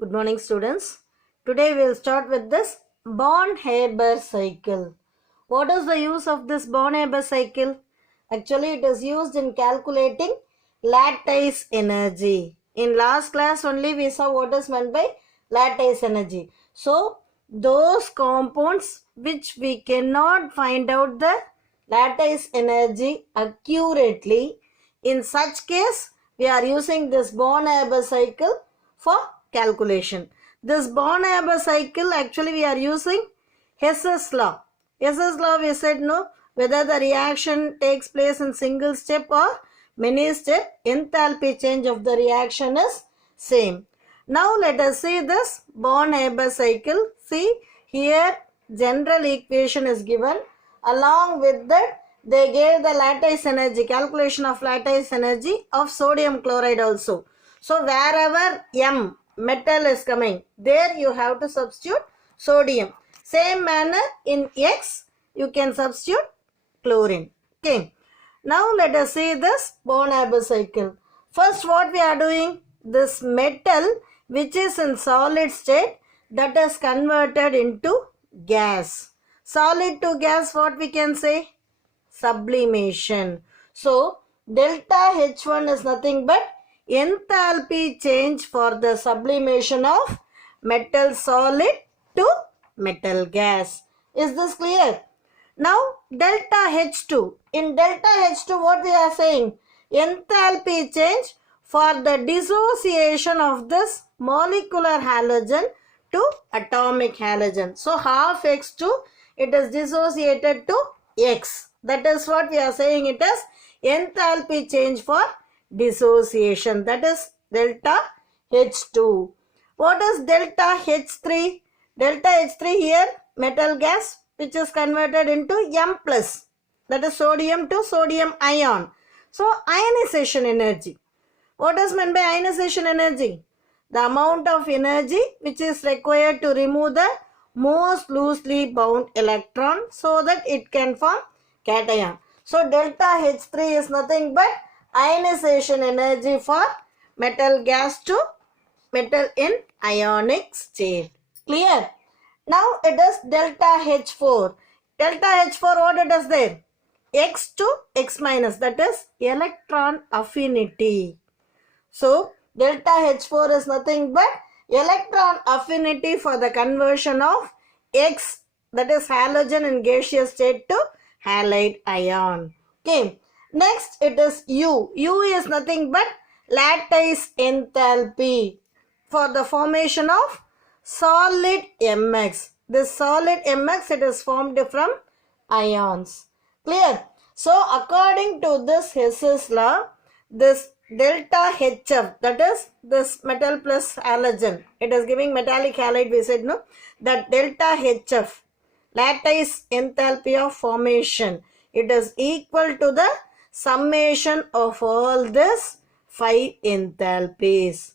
Good morning, students. Today we will start with this Born-Haber cycle. What is the use of this Born-Haber cycle? Actually, it is used in calculating lattice energy. In last class only we saw what is meant by lattice energy. So, those compounds which we cannot find out the lattice energy accurately, in such case we are using this Born-Haber cycle for calculation. This Born-Haber cycle, actually we are using Hess's law. Hess's law, we said no, whether the reaction takes place in single step or many step, enthalpy change of the reaction is same. Now let us see this Born-Haber cycle. See here general equation is given. Along with that they gave the lattice energy, calculation of lattice energy of sodium chloride also. So wherever M, metal is coming, there you have to substitute sodium. Same manner in X you can substitute chlorine. Okay. Now let us see this Born-Haber cycle. First what we are doing, this metal which is in solid state, that is converted into gas. Solid to gas, what we can say? Sublimation. So delta H1 is nothing but enthalpy change for the sublimation of metal solid to metal gas. Is this clear? Now delta H2. In delta H2 what we are saying? Enthalpy change for the dissociation of this molecular halogen to atomic halogen. So half X2, it is dissociated to X. That is what we are saying, it is enthalpy change for dissociation. That is delta H2. What is delta H3? Delta H3 here metal gas which is converted into M plus. That is sodium to sodium ion. So ionization energy. What is meant by ionization energy? The amount of energy which is required to remove the most loosely bound electron so that it can form cation. So delta H3 is nothing but ionization energy for metal gas to metal in ionic state. Clear? Now it is delta H4. Delta H4, what it is there? X to X minus, that is electron affinity. So delta H4 is nothing but electron affinity for the conversion of X, that is halogen in gaseous state, to halide ion. Okay. Next it is U. U is nothing but lattice enthalpy for the formation of solid Mx. This solid Mx, it is formed from ions. Clear? So according to this Hess's law, this delta HF, that is this metal plus halogen, it is giving metallic halide, we said no, that delta HF, lattice enthalpy of formation, it is equal to the summation of all this 5 enthalpies.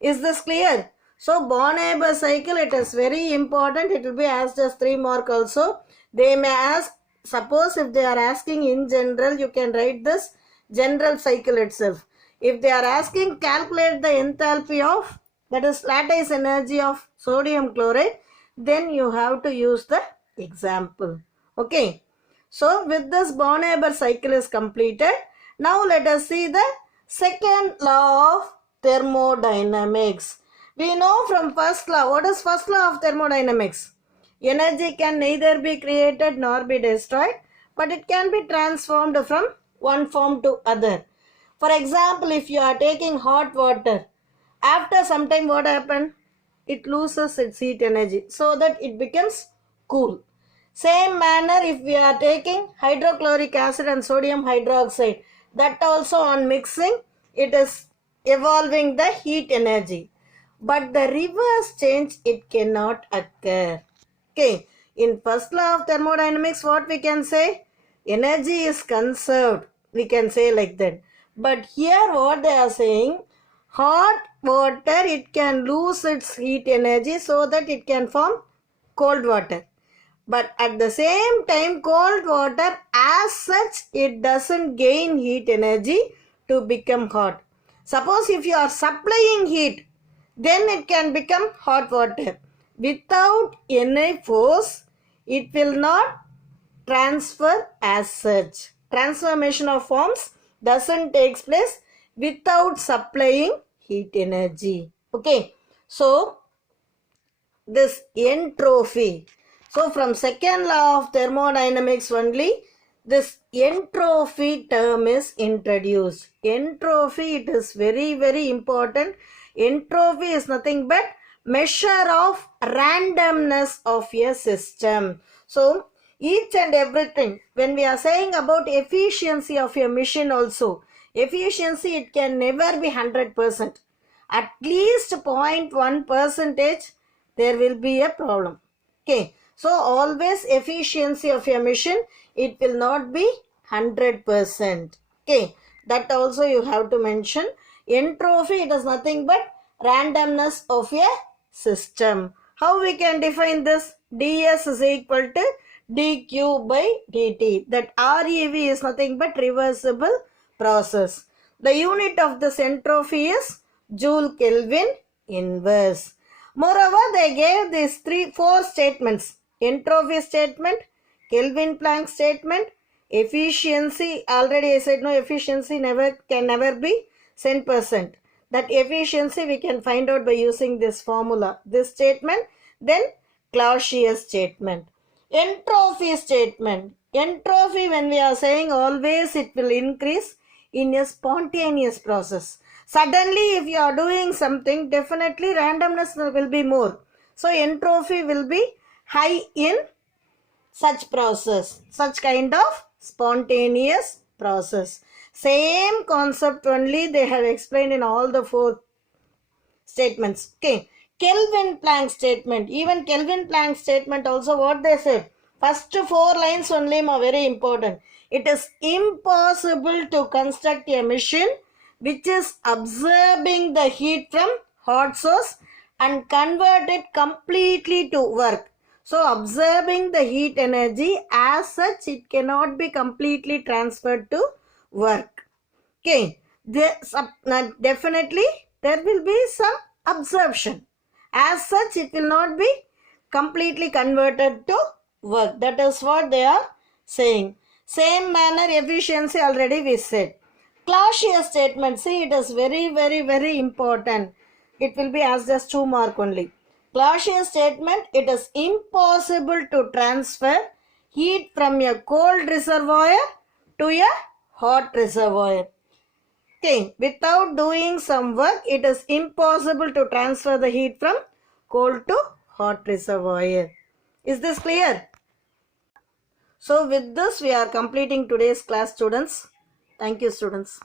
Is this clear? So Born-Haber cycle, it is very important. It will be asked as 3 mark also. They may ask, suppose if they are asking in general, you can write this general cycle itself. If they are asking calculate the enthalpy of, that is lattice energy of sodium chloride, then you have to use the example. Okay. So with this Born-Haber cycle is completed. Now let us see the second law of thermodynamics. We know from first law. What is first law of thermodynamics? Energy can neither be created nor be destroyed, but it can be transformed from one form to other. For example, if you are taking hot water, after some time what happens? It loses its heat energy so that it becomes cool. Same manner if we are taking hydrochloric acid and sodium hydroxide, that also on mixing, it is evolving the heat energy. But the reverse change, it cannot occur. Okay. In first law of thermodynamics, what we can say? Energy is conserved. We can say like that. But here what they are saying, hot water, it can lose its heat energy so that it can form cold water. But at the same time, cold water as such, it doesn't gain heat energy to become hot. Suppose if you are supplying heat, then it can become hot water. Without any force, it will not transfer as such. Transformation of forms doesn't take place without supplying heat energy. Okay, so this entropy. So from second law of thermodynamics only, this entropy term is introduced. Entropy, it is very, very important. Entropy is nothing but measure of randomness of a system. So each and everything, when we are saying about efficiency of a machine also, efficiency, it can never be 100%. At least 0.1 percentage there will be a problem. Okay, so always efficiency of your machine, it will not be 100%. Okay, that also you have to mention. Entropy, it is nothing but randomness of a system. How we can define this? ds is equal to dq by dt. That rev is nothing but reversible process. The unit of this entropy is Joule Kelvin inverse. Moreover, they gave these four statements: entropy statement, Kelvin Planck statement, efficiency. Already I said no, efficiency can never be 10%. That efficiency we can find out by using this formula, this statement. Then Clausius statement. Entropy statement. Entropy, when we are saying, always it will increase in a spontaneous process. Suddenly if you are doing something, definitely randomness will be more. So entropy will be high in such process, such kind of spontaneous process. Same concept only they have explained in all the four statements. Okay, Kelvin Planck statement. Even Kelvin Planck statement also, what they said, first four lines only are very important. It is impossible to construct a machine which is absorbing the heat from hot source and convert it completely to work. So absorbing the heat energy, as such it cannot be completely transferred to work. Okay, definitely there will be some absorption. As such, it will not be completely converted to work. That is what they are saying. Same manner, efficiency already we said. Clausius statement, see, it is very, very, very important. It will be as just 2 mark only. Clausius statement, it is impossible to transfer heat from a cold reservoir to a hot reservoir. Okay, without doing some work, it is impossible to transfer the heat from cold to hot reservoir. Is this clear? So with this, we are completing today's class, students. Thank you, students.